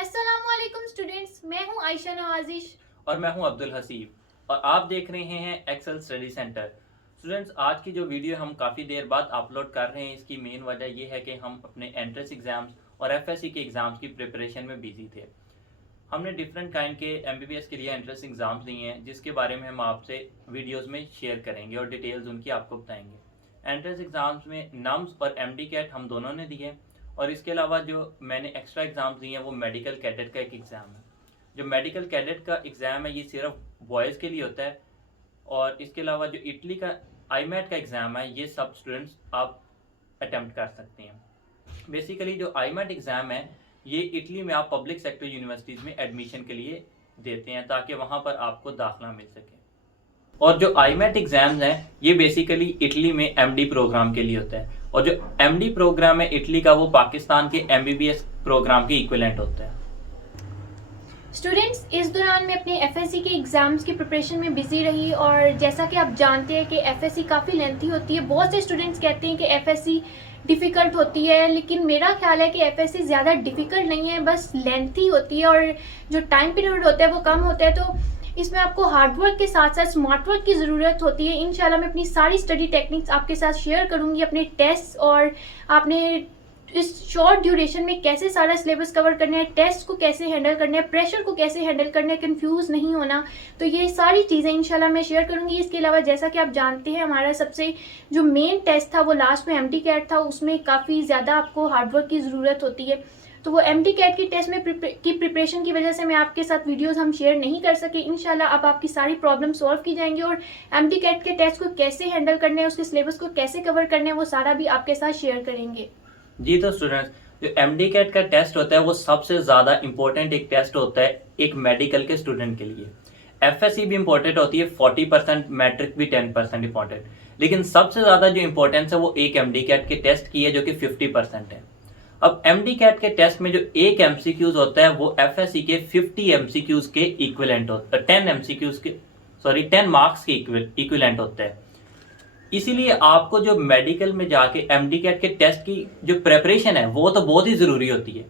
अस्सलामुअलैकुम स्टूडेंट्स, मैं हूं आयशा नवाजिश और मैं हूं अब्दुल हसीब और आप देख रहे हैं एक्सेल स्टडी सेंटर। स्टूडेंट्स, आज की जो वीडियो हम काफ़ी देर बाद अपलोड कर रहे हैं, इसकी मेन वजह यह है कि हम अपने एंट्रेंस एग्ज़ाम्स और एफएससी के एग्ज़ाम्स की प्रिपरेशन में बिजी थे। हमने डिफरेंट काइंड के एमबीबीएस के लिए एंट्रेंस एग्ज़ाम्स लिए हैं, जिसके बारे में हम आपसे वीडियोज़ में शेयर करेंगे और डिटेल्स उनकी आपको बताएंगे। एंट्रेंस एग्ज़ाम्स में नम्स और एमडी कैट हम दोनों ने दिए, और इसके अलावा जो मैंने एक्स्ट्रा एग्ज़ाम्स दिए हैं वो मेडिकल कैडेट का एक एग्ज़ाम है। जो मेडिकल कैडेट का एग्ज़ाम है ये सिर्फ बॉयज़ के लिए होता है, और इसके अलावा जो इटली का आईमैट का एग्ज़ाम है ये सब स्टूडेंट्स आप अटेम्प्ट कर सकते हैं। बेसिकली जो आईमैट एग्ज़ाम है ये इटली में आप पब्लिक सेक्टर यूनिवर्सिटीज़ में एडमिशन के लिए देते हैं ताकि वहाँ पर आपको दाखिला मिल सके। और जो आईमैट एग्ज़ाम्स हैं ये बेसिकली इटली में एमडी प्रोग्राम के लिए होता है, और जो एमडी प्रोग्राम है इटली का वो पाकिस्तान के एमबीबीएस प्रोग्राम के इक्विवेलेंट होता है। स्टूडेंट्स, इस दौरान मैं अपने एफएससी के एग्ज़ाम्स की प्रिपरेशन में बिजी रही और जैसा कि आप जानते हैं कि एफएससी काफ़ी लेंथी होती है। बहुत से स्टूडेंट्स कहते हैं कि एफएससी डिफ़िकल्ट होती है, लेकिन मेरा ख्याल है कि एफएससी ज़्यादा डिफ़िकल्ट नहीं है, बस लेंथी होती है और जो टाइम पीरियड होता है वो कम होता है। तो इसमें आपको हार्डवर्क के साथ साथ स्मार्ट वर्क की ज़रूरत होती है। इंशाल्लाह मैं अपनी सारी स्टडी टेक्निक्स आपके साथ शेयर करूँगी, अपने टेस्ट और आपने इस शॉर्ट ड्यूरेशन में कैसे सारा सिलेबस कवर करना है, टेस्ट को कैसे हैंडल करना है, प्रेशर को कैसे हैंडल करना है, कंफ्यूज नहीं होना। तो ये सारी चीज़ें इंशाल्लाह मैं शेयर करूंगी। इसके अलावा जैसा कि आप जानते हैं हमारा सबसे जो मेन टेस्ट था वो लास्ट में एमडी कैट था, उसमें काफ़ी ज़्यादा आपको हार्डवर्क की ज़रूरत होती है। तो वो एमडी कैट की टेस्ट में की प्रिपरेशन की वजह से मैं आपके साथ वीडियोस हम शेयर नहीं कर सके। इंशाल्लाह अब आपकी सारी प्रॉब्लम सॉल्व की जाएंगी और एमडी कैट के टेस्ट को कैसे हैंडल करना है, उसके सिलेबस को कैसे कवर करना है, वो सारा भी आपके साथ शेयर करेंगे। जी तो स्टूडेंट्स, जो एमडी कैट का टेस्ट होता है वो सबसे ज़्यादा इंपॉर्टेंट एक टेस्ट होता है एक मेडिकल के स्टूडेंट के लिए। एफएससी भी इंपॉर्टेंट होती है 40%, मैट्रिक भी 10% इंपॉर्टेंट, लेकिन सबसे ज़्यादा जो इंपॉर्टेंस है वो एक एमडी कैट के टेस्ट की है जो कि 50% है। अब एमडी कैट के टेस्ट में जो एक एमसीक्यूज होता है वो एफएससी के 50 एमसीक्यूज के इक्विवेलेंट होता है, 10 मार्क्स के इक्विवेलेंट होता है। इसीलिए आपको जो मेडिकल में जाके एमडी कैट के टेस्ट की जो प्रेपरेशन है वो तो बहुत ही ज़रूरी होती है,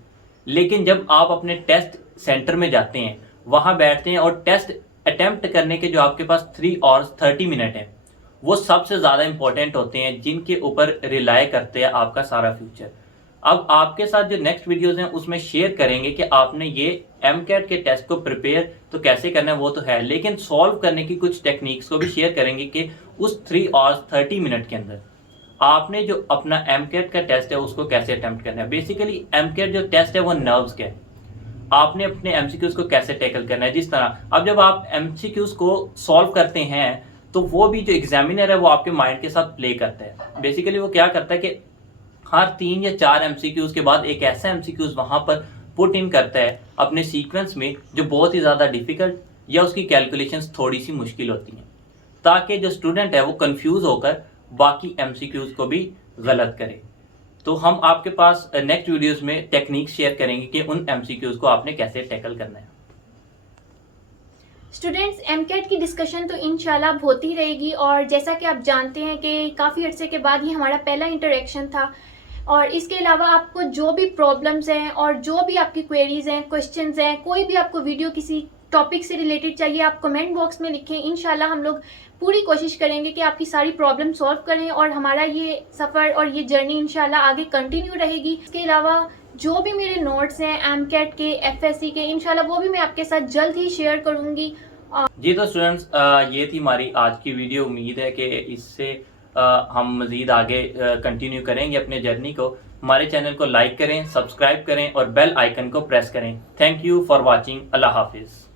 लेकिन जब आप अपने टेस्ट सेंटर में जाते हैं, वहाँ बैठते हैं और टेस्ट अटेम्प्ट करने के जो आपके पास 3 आवर्स 30 मिनट है वो सबसे ज़्यादा इंपॉर्टेंट होते हैं, जिनके ऊपर रिलाय करते हैं आपका सारा फ्यूचर। अब आपके साथ जो नेक्स्ट वीडियोस हैं उसमें शेयर करेंगे कि आपने ये एमकैट के टेस्ट को प्रिपेयर तो कैसे करना है वो तो है, लेकिन सॉल्व करने की कुछ टेक्निक्स को भी शेयर करेंगे कि उस 3 आवर्स 30 मिनट के अंदर आपने जो अपना एमकैट का टेस्ट है उसको कैसे अटेम्प्ट करना है। बेसिकली एमकैट जो टेस्ट है वो नर्व्स का है, आपने अपने एमसीक्यूज को कैसे टैकल करना है। जिस तरह अब जब आप एमसीक्यूज को सॉल्व करते हैं तो वो भी जो एग्जामिनर है वो आपके माइंड के साथ प्ले करता है। बेसिकली वो क्या करता है कि हर 3 या 4 एमसीक्यूज के बाद एक ऐसा एमसीक्यूज वहां पर पुट इन करता है अपने सीक्वेंस में जो बहुत ही ज़्यादा डिफिकल्ट या उसकी कैलकुलेशंस थोड़ी सी मुश्किल होती हैं, ताकि जो स्टूडेंट है वो कंफ्यूज होकर बाकी एमसीक्यूज को भी गलत करे। तो हम आपके पास नेक्स्ट वीडियोस में टेक्निक्स शेयर करेंगे कि उन एमसीक्यूज को आपने कैसे टैकल करना है। स्टूडेंट्स, एमकैट की डिस्कशन तो इंशाल्लाह होती रहेगी और जैसा कि आप जानते हैं कि काफ़ी अर्से के बाद ये हमारा पहला इंटरेक्शन था। और इसके अलावा आपको जो भी प्रॉब्लम्स हैं और जो भी आपकी क्वेरीज हैं, क्वेश्चंस हैं, कोई भी आपको वीडियो किसी टॉपिक से रिलेटेड चाहिए, आप कमेंट बॉक्स में लिखें। इंशाल्लाह हम लोग पूरी कोशिश करेंगे कि आपकी सारी प्रॉब्लम सॉल्व करें और हमारा ये सफ़र और ये जर्नी इंशाल्लाह आगे कंटिन्यू रहेगी। इसके अलावा जो भी मेरे नोट्स हैं एमकैट के, एफएससी के, इंशाल्लाह वो भी मैं आपके साथ जल्द ही शेयर करूँगी। जी तो स्टूडेंट्स, ये थी हमारी आज की वीडियो। उम्मीद है कि इससे हम मज़ीद आगे कंटिन्यू करेंगे अपने जर्नी को। हमारे चैनल को लाइक करें, सब्सक्राइब करें और बेल आइकन को प्रेस करें। Thank you for watching. अल्लाह हाफिज़।